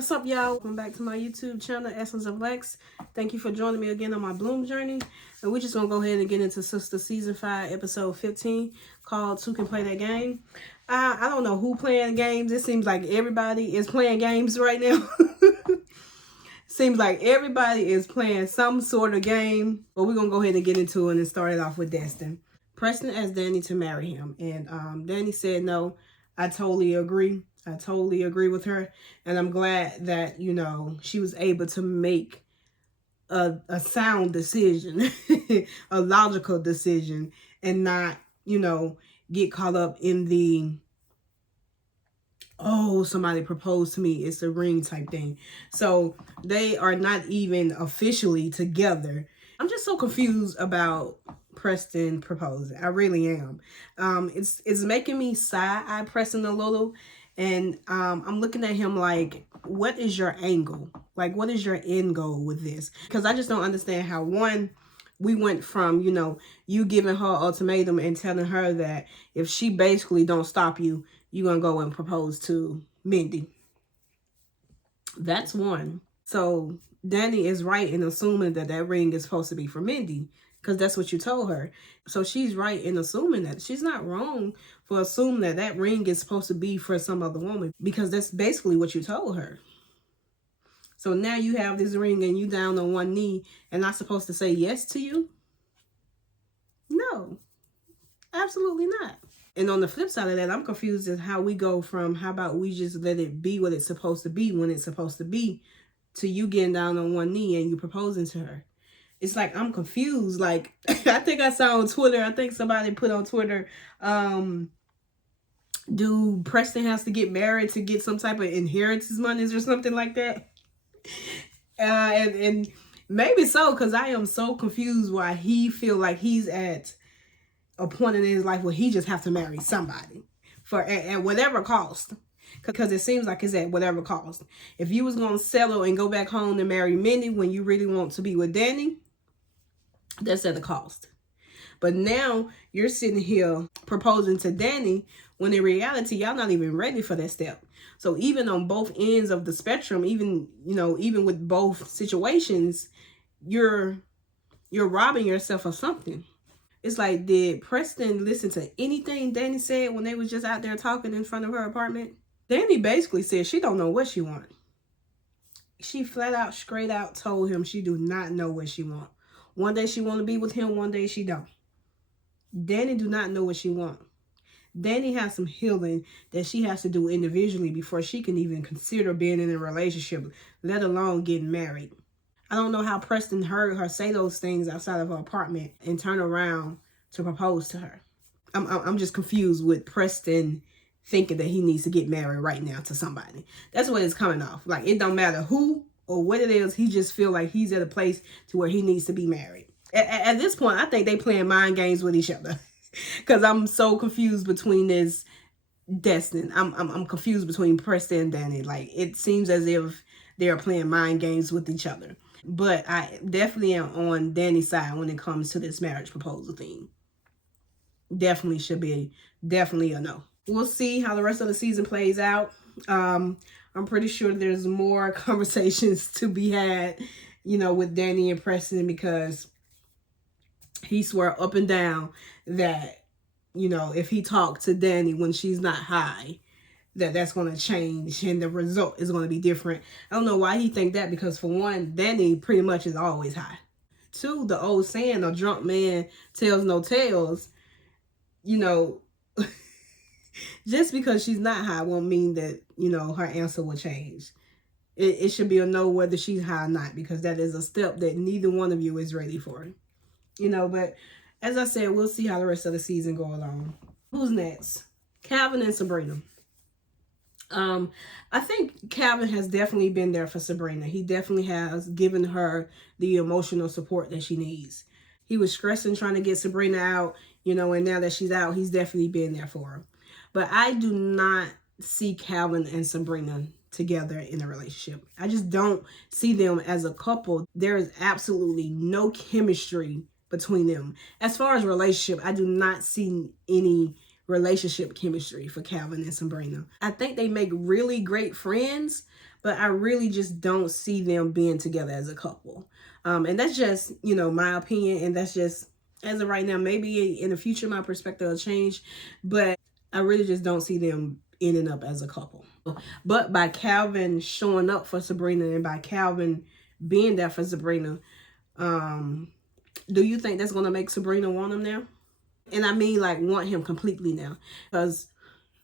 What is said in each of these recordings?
What's up, y'all? Welcome back to my YouTube channel, Essence of Lex. Thank you for joining me again on my Bloom journey. And we're just going to go ahead and get into Sistas Season 5, Episode 15, called Who Can Play That Game. I don't know who playing games. It seems like everybody is playing games right now. Seems like everybody is playing some sort of game. But we're going to go ahead and get into it and start it off with Destin. Preston asked Danny to marry him. And Danny said no. I totally agree. I totally agree with her. And I'm glad that, you know, she was able to make a sound decision, a logical decision, and not, you know, get caught up in the, oh, somebody proposed to me, it's a ring type thing. So they are not even officially together. I'm just so confused about Preston proposing. I really am. It's making me side-eye Preston a little. And I'm looking at him like, what is your angle? Like, what is your end goal with this? Because I just don't understand how, one, we went from, you know, you giving her ultimatum and telling her that if she basically don't stop you, you're going to go and propose to Mindy. That's one. So Danny is right in assuming that that ring is supposed to be for Mindy, because that's what you told her. So she's right in assuming that. She's not wrong for assuming that that ring is supposed to be for some other woman, because that's basically what you told her. So now you have this ring and you down on one knee and not supposed to say yes to you? No, absolutely not. And on the flip side of that, I'm confused as how we go from, how about we just let it be what it's supposed to be when it's supposed to be, to you getting down on one knee and you proposing to her. It's like, I'm confused. Like, I think I saw on Twitter, I think somebody put on Twitter, do Preston has to get married to get some type of inheritance monies or something like that? And maybe so, because I am so confused why he feel like he's at a point in his life where he just have to marry somebody for at whatever cost. Because it seems like it's at whatever cost. If you was going to settle and go back home and marry Mindy when you really want to be with Danny, that's at a cost. But now you're sitting here proposing to Danny when in reality, y'all not even ready for that step. So even on both ends of the spectrum, even, you know, even with both situations, you're robbing yourself of something. It's like, did Preston listen to anything Danny said when they was just out there talking in front of her apartment? Danny basically said she don't know what she wants. She flat out, straight out told him she do not know what she want. One day she want to be with him, one day she don't. Danny do not know what she want. Danny has some healing that she has to do individually before she can even consider being in a relationship, let alone getting married. I don't know how Preston heard her say those things outside of her apartment and turn around to propose to her. I'm just confused with Preston thinking that he needs to get married right now to somebody. That's what it's coming off. Like, it don't matter who or what it is, he just feel like he's at a place to where he needs to be married. At this point, I think they playing mind games with each other. Because I'm so confused between this Destin. I'm confused between Preston and Danny. Like, it seems as if they're playing mind games with each other. But I definitely am on Danny's side when it comes to this marriage proposal thing. Definitely should be definitely a no. We'll see how the rest of the season plays out. I'm pretty sure there's more conversations to be had, you know, with Danny and Preston, because he swear up and down that, you know, if he talked to Danny when she's not high, that's going to change and the result is going to be different. I don't know why he think that, because for one, Danny pretty much is always high. Two, the old saying, a drunk man tells no tales, you know, just because she's not high won't mean that, you know, her answer will change. It should be a no whether she's high or not, because that is a step that neither one of you is ready for. You know, but as I said, we'll see how the rest of the season go along. Who's next? Calvin and Sabrina. I think Calvin has definitely been there for Sabrina. He definitely has given her the emotional support that she needs. He was stressing trying to get Sabrina out, you know, and now that she's out, he's definitely been there for her. But I do not see Calvin and Sabrina together in a relationship. I just don't see them as a couple. There is absolutely no chemistry between them. As far as relationship, I do not see any relationship chemistry for Calvin and Sabrina. I think they make really great friends, but I really just don't see them being together as a couple. And that's just, you know, my opinion, and that's just as of right now. Maybe in the future my perspective will change, but I really just don't see them ending up as a couple. But by Calvin showing up for Sabrina and by Calvin being there for Sabrina, do you think that's going to make Sabrina want him now? And I mean, like, want him completely now. Because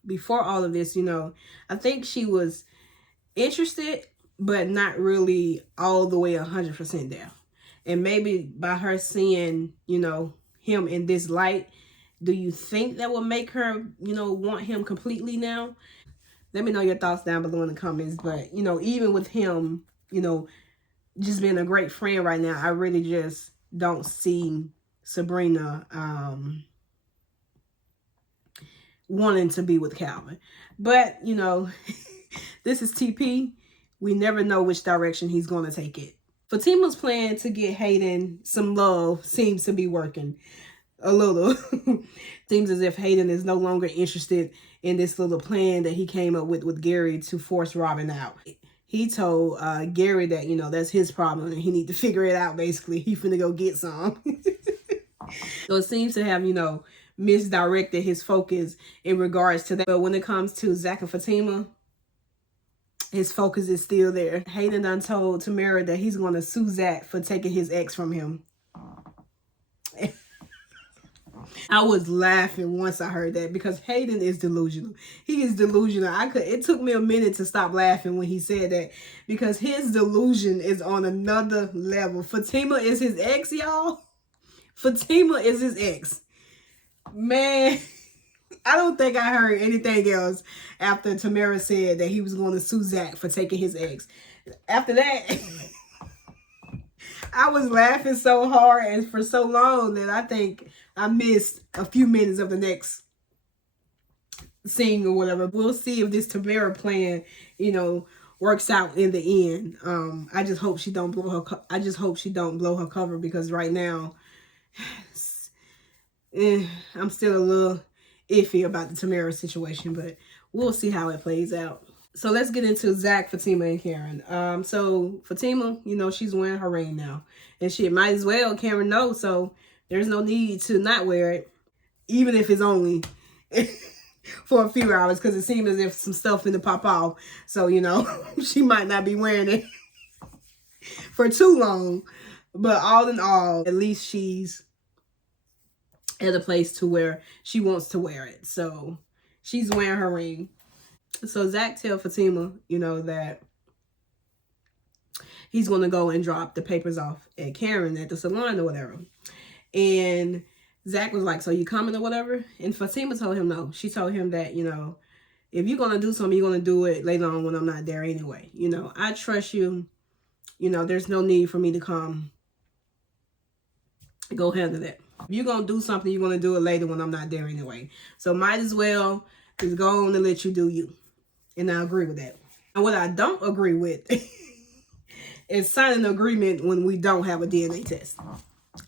before all of this, you know, I think she was interested, but not really all the way 100% there. And maybe by her seeing, you know, him in this light, do you think that will make her, you know, want him completely now? Let me know your thoughts down below in the comments. But, you know, even with him, you know, just being a great friend right now, I really just don't see Sabrina wanting to be with Calvin. But, you know, this is TP. We never know which direction he's going to take it. Fatima's plan to get Hayden some love seems to be working a little. Seems as if Hayden is no longer interested in this little plan that he came up with Gary to force Robin out. He told Gary that, you know, that's his problem and he need to figure it out, basically. He finna go get some. So it seems to have, you know, misdirected his focus in regards to that. But when it comes to Zach and Fatima, his focus is still there. Hayden done told Tamara that he's going to sue Zach for taking his ex from him. I was laughing once I heard that because Hayden is delusional. He is delusional. It took me a minute to stop laughing when he said that because his delusion is on another level. Fatima is his ex, y'all. Fatima is his ex. Man, I don't think I heard anything else after Tamara said that he was going to sue Zach for taking his ex. After that, I was laughing so hard and for so long that I think I missed a few minutes of the next scene or whatever. We'll see if this Tamara plan, you know, works out in the end. I just hope she don't blow her. I just hope she don't blow her cover because right now, I'm still a little iffy about the Tamara situation, but we'll see how it plays out. So let's get into Zach, Fatima, and Karen. So Fatima, you know, she's wearing her ring now. And she might as well, Karen knows, so there's no need to not wear it. Even if it's only for a few hours, because it seems as if some stuff finna pop off. So, you know, she might not be wearing it for too long. But all in all, at least she's at a place to where she wants to wear it. So she's wearing her ring. So Zach tells Fatima, you know, that he's going to go and drop the papers off at Karen at the salon or whatever. And Zach was like, so you coming or whatever? And Fatima told him no. She told him that, you know, if you're going to do something, you're going to do it later on when I'm not there anyway. You know, I trust you. You know, there's no need for me to come. Go handle that. If you're going to do something, you're going to do it later when I'm not there anyway. So might as well just go on and let you do you. And I agree with that. And what I don't agree with is signing an agreement when we don't have a DNA test.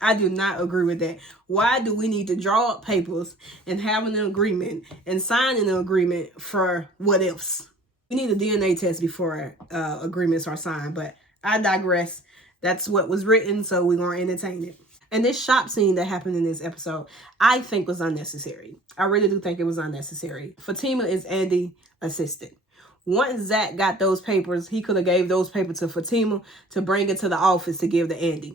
I do not agree with that. Why do we need to draw up papers and have an agreement and sign an agreement for what else? We need a DNA test before agreements are signed, but I digress. That's what was written, so we're going to entertain it. And this shop scene that happened in this episode, I think was unnecessary. I really do think it was unnecessary. Fatima is Andy's assistant. Once Zach got those papers, he could have gave those papers to Fatima to bring it to the office to give to Andy.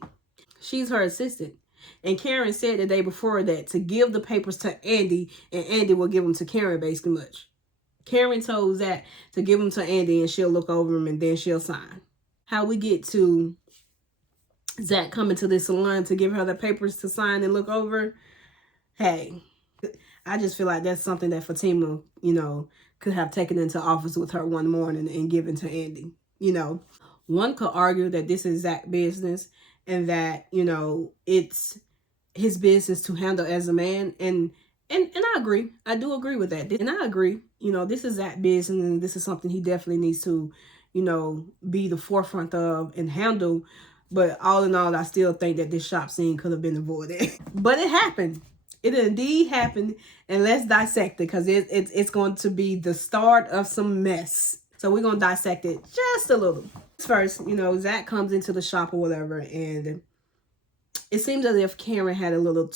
She's her assistant. And Karen said the day before that to give the papers to Andy and Andy will give them to Karen basically much. Karen told Zach to give them to Andy and she'll look over them and then she'll sign. How we get to Zach coming to this salon to give her the papers to sign and look over. Hey, I just feel like that's something that Fatima, you know, could have taken into office with her one morning and given to Andy. You know, one could argue that this is Zach's business and that, you know, it's his business to handle as a man. And I agree. I do agree with that. And I agree, you know, this is Zach's business and this is something he definitely needs to, you know, be the forefront of and handle. But all in all, I still think that this shop scene could have been avoided. But it happened. It indeed happened. And let's dissect it because it's going to be the start of some mess. So we're going to dissect it just a little. First, you know, Zach comes into the shop or whatever, and it seems as if Karen had a little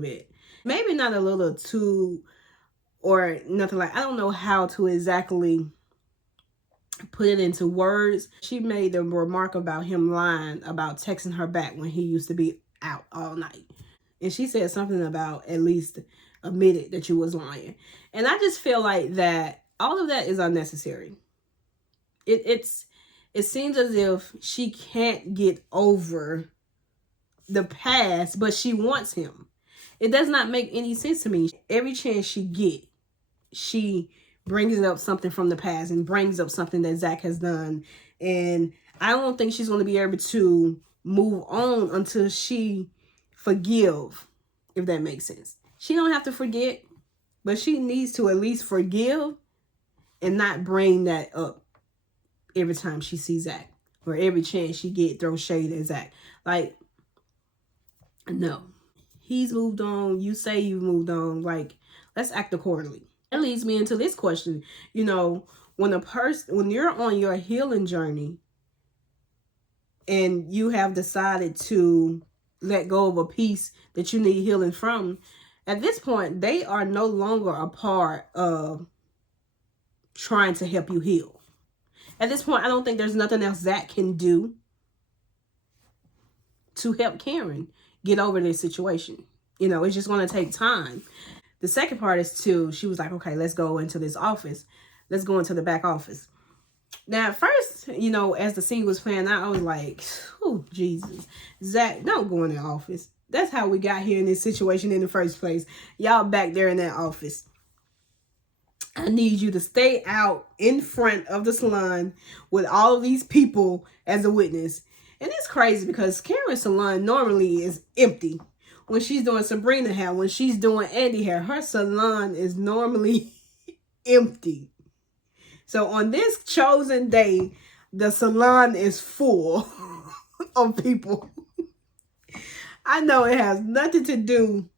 bit. Maybe not a little too or nothing like, I don't know how to exactly put it into words. She made the remark about him lying about texting her back when he used to be out all night. And she said something about at least admitted that you was lying. And I just feel like that all of that is unnecessary. It seems as if she can't get over the past, but she wants him. It does not make any sense to me. Every chance she get, she brings up something from the past and brings up something that Zach has done. And I don't think she's going to be able to move on until she forgive, if that makes sense. She don't have to forget, but she needs to at least forgive and not bring that up every time she sees Zach, or every chance she get throw shade at Zach. Like, no. He's moved on. You say you've moved on. Like, let's act accordingly. That leads me into this question. You know, when you're on your healing journey and you have decided to let go of a piece that you need healing from, at this point, they are no longer a part of trying to help you heal. At this point, I don't think there's nothing else Zach can do to help Karen get over this situation. You know, it's just going to take time. The second part is she was like, okay, let's go into this office. Let's go into the back office. Now, at first, you know, as the scene was playing out, I was like, oh, Jesus. Zach, don't go in the office. That's how we got here in this situation in the first place. Y'all back there in that office. I need you to stay out in front of the salon with all of these people as a witness. And it's crazy because Karen's salon normally is empty. When she's doing Sabrina hair, when she's doing Andy hair, her salon is normally empty. So on this chosen day, the salon is full of people. I know it has nothing to do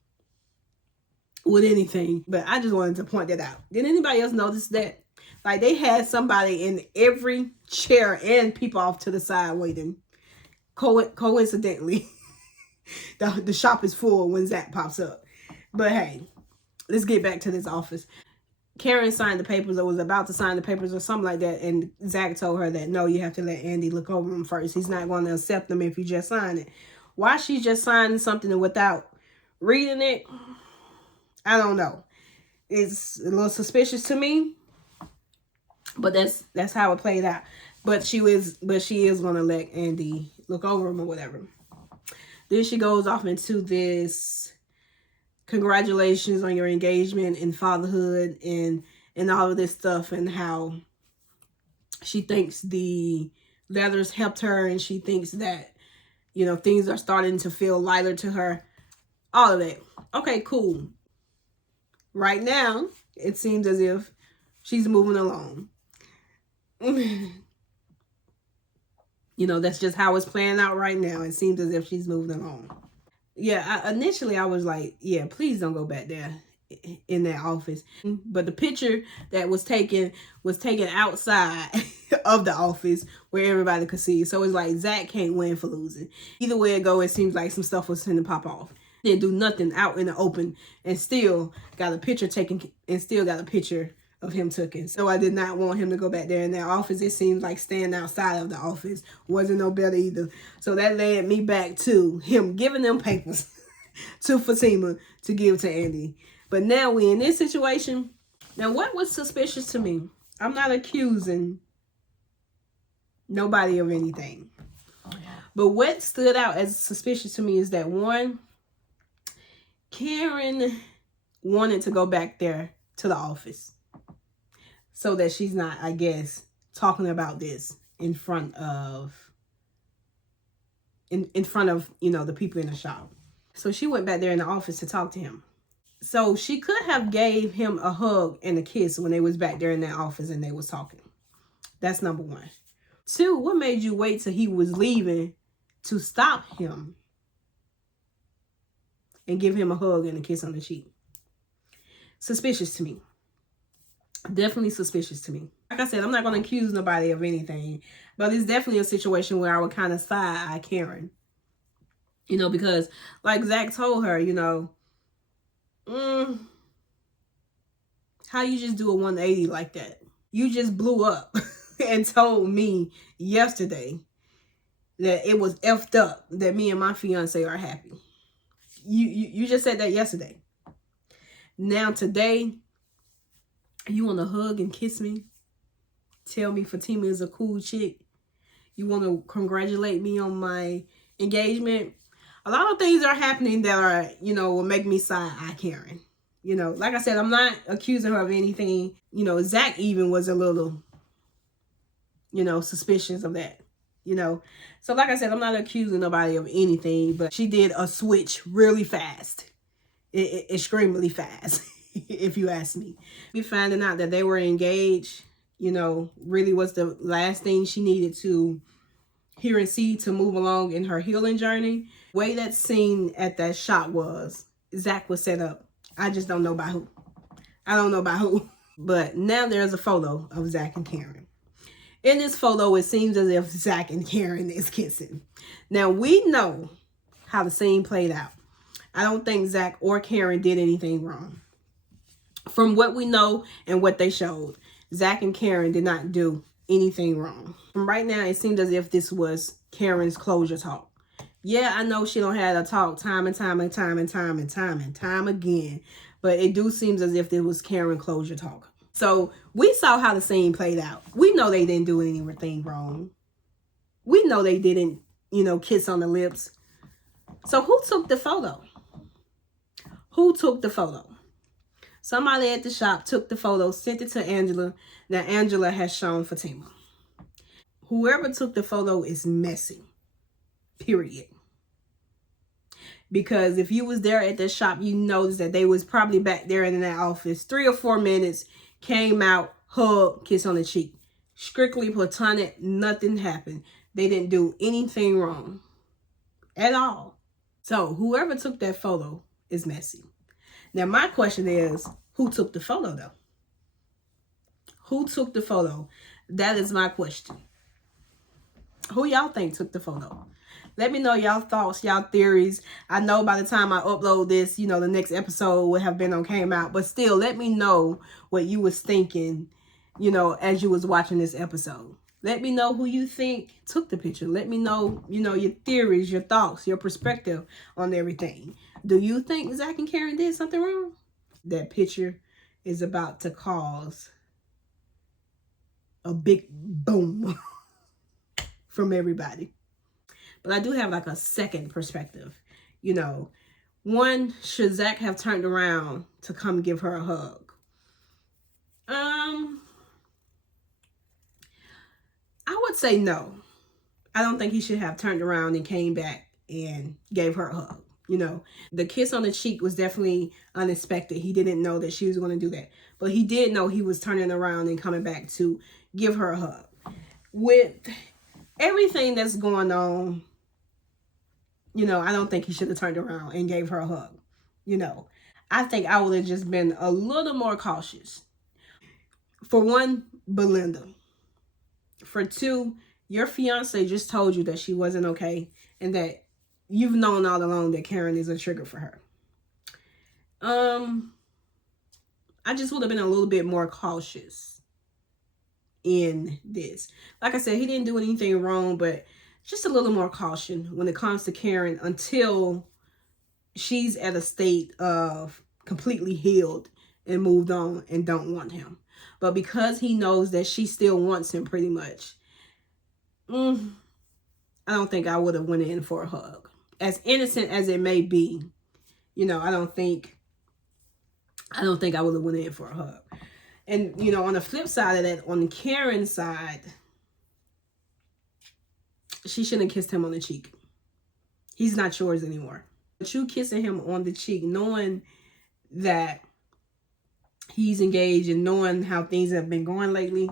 with anything, but I just wanted to point that out. Did anybody else notice that? Like, they had somebody in every chair and people off to the side waiting. Coincidentally, the shop is full when Zach pops up. But hey, let's get back to this office. Karen signed the papers, or was about to sign the papers or something like that, and Zach told her that, no, you have to let Andy look over them first. He's not going to accept them if you just sign it. Why she's just signing something without reading it, I don't know. It's a little suspicious to me, but that's how it played out. But she is going to let Andy look over him or whatever. Then she goes off into this congratulations on your engagement and fatherhood and all of this stuff, and how she thinks the letters helped her, and she thinks that, you know, things are starting to feel lighter to her. All of that. Okay, cool. Right now, it seems as if she's moving along. You know, that's just how it's playing out right now. It seems as if she's moving along. Yeah, initially I was like, yeah, please don't go back there in that office. But the picture that was taken outside of the office where everybody could see. So it's like Zach can't win for losing. Either way it go, it seems like some stuff was going to pop off. Didn't do nothing out in the open and still got a picture taken and still got a picture of him taken. So I did not want him to go back there in that office. It seems like staying outside of the office wasn't no better either. So that led me back to him giving them papers to Fatima to give to Andy. But now we in this situation. Now, what was suspicious to me? I'm not accusing nobody of anything. But what stood out as suspicious to me is that, one, Karen wanted to go back there to the office so that she's not, I guess, talking about this in front of, you know, the people in the shop. So she went back there in the office to talk to him. So she could have gave him a hug and a kiss when they was back there in that office and they was talking. That's number one. Two, what made you wait till he was leaving to stop him and give him a hug and a kiss on the cheek? Suspicious to me. Definitely suspicious to me. Like I said, I'm not going to accuse nobody of anything, but it's definitely a situation where I would kind of side-eye Karen. You know, because like Zach told her, you know, how you just do a 180 like that? You just blew up and told me yesterday that it was effed up that me and my fiance are happy. You just said that yesterday. Now today, you want to hug and kiss me? Tell me Fatima is a cool chick? You want to congratulate me on my engagement? A lot of things are happening that are, you know, will make me side-eye Karen. You know, like I said, I'm not accusing her of anything. You know, Zach even was a little, you know, suspicious of that. You know, so like I said, I'm not accusing nobody of anything, but she did a switch really fast. Extremely fast, if you ask me. Me finding out that they were engaged, you know, really was the last thing she needed to hear and see to move along in her healing journey. The way that scene at that shop was, Zach was set up. I just don't know by who. I don't know by who. But now there's a photo of Zach and Karen. In this photo, it seems as if Zach and Karen is kissing. Now, we know how the scene played out. I don't think Zach or Karen did anything wrong. From what we know and what they showed, Zach and Karen did not do anything wrong. From right now, it seems as if this was Karen's closure talk. Yeah, I know she don't have to talk time and time again, but it do seems as if it was Karen closure talk. So we saw how the scene played out. We know they didn't do anything wrong. We know they didn't, you know, kiss on the lips. So who took the photo? Who took the photo? Somebody at the shop took the photo, sent it to Angela. Now Angela has shown Fatima. Whoever took the photo is messy. Period. Because if you was there at the shop, you noticed that they was probably back there in that office 3 or 4 minutes, came out, hug, kiss on the cheek. Strictly platonic, nothing happened. They didn't do anything wrong at all. So whoever took that photo is messy. Now my question is, who took the photo though? Who took the photo? That is my question. Who y'all think took the photo? Let me know y'all thoughts, y'all theories. I know by the time I upload this, you know, the next episode would have been came out. But still, let me know what you was thinking, you know, as you was watching this episode. Let me know who you think took the picture. Let me know, you know, your theories, your thoughts, your perspective on everything. Do you think Zach and Karen did something wrong? That picture is about to cause a big boom from everybody. But I do have like a second perspective. You know, one, should Zach have turned around to come give her a hug? I would say no. I don't think he should have turned around and came back and gave her a hug. You know, the kiss on the cheek was definitely unexpected. He didn't know that she was going to do that. But he did know he was turning around and coming back to give her a hug. With everything that's going on, you know, I don't think he should have turned around and gave her a hug. You know, I think I would have just been a little more cautious. For one, Belinda. For two, your fiance just told you that she wasn't okay and that you've known all along that Karen is a trigger for her. I just would have been a little bit more cautious in this. Like I said, he didn't do anything wrong, but just a little more caution when it comes to Karen until she's at a state of completely healed and moved on and don't want him. But because he knows that she still wants him pretty much, I don't think I would have went in for a hug. As innocent as it may be, you know, I don't think I would have went in for a hug. And, you know, on the flip side of that, on Karen's side, she shouldn't have kissed him on the cheek. He's not yours anymore. But you kissing him on the cheek, knowing that he's engaged and knowing how things have been going lately,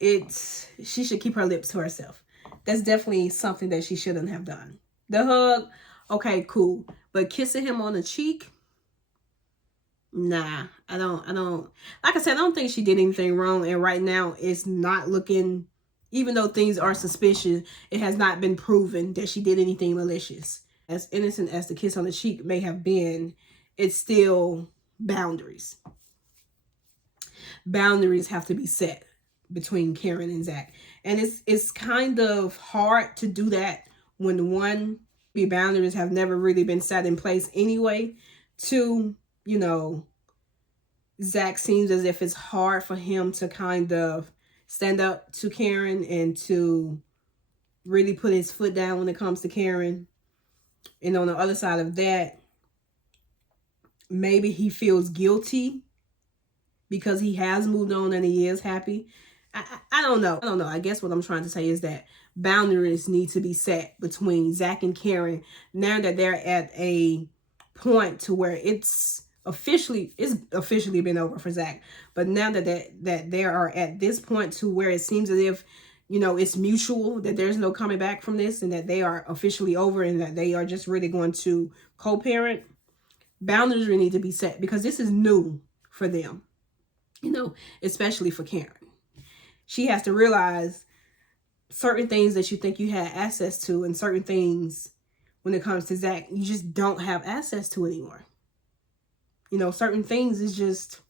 she should keep her lips to herself. That's definitely something that she shouldn't have done. The hug, okay, cool. But kissing him on the cheek, Nah, I don't, like I said, I don't think she did anything wrong. And right now it's not looking, even though things are suspicious, it has not been proven that she did anything malicious. As innocent as the kiss on the cheek may have been, it's still boundaries. Boundaries have to be set between Karen and Zach. And it's kind of hard to do that when one, boundaries have never really been set in place anyway. Two, you know, Zach seems as if it's hard for him to kind of stand up to Karen and to really put his foot down when it comes to Karen. And on the other side of that, maybe he feels guilty because he has moved on and he is happy. I don't know. I don't know. I guess what I'm trying to say is that boundaries need to be set between Zach and Karen now that they're at a point to where it's officially been over for Zach. But now that they are at this point to where it seems as if, you know, it's mutual, that there's no coming back from this, and that they are officially over, and that they are just really going to co-parent, boundaries need to be set because this is new for them, you know, especially for Karen. She has to realize certain things that you think you had access to, and certain things when it comes to Zach, you just don't have access to anymore. You know, certain things is just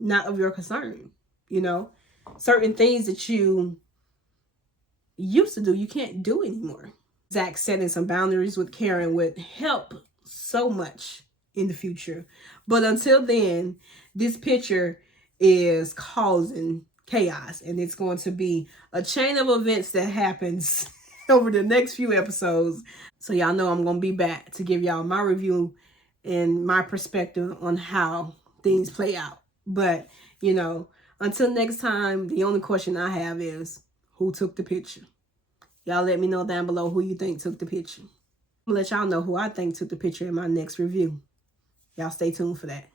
not of your concern. You know, certain things that you used to do, you can't do anymore. Zach setting some boundaries with Karen would help so much in the future. But until then, this picture is causing chaos, and it's going to be a chain of events that happens over the next few episodes. So y'all know I'm going to be back to give y'all my review and my perspective on how things play out. But, you know, until next time, the only question I have is, who took the picture? Y'all let me know down below who you think took the picture. I'm going to let y'all know who I think took the picture in my next review. Y'all stay tuned for that.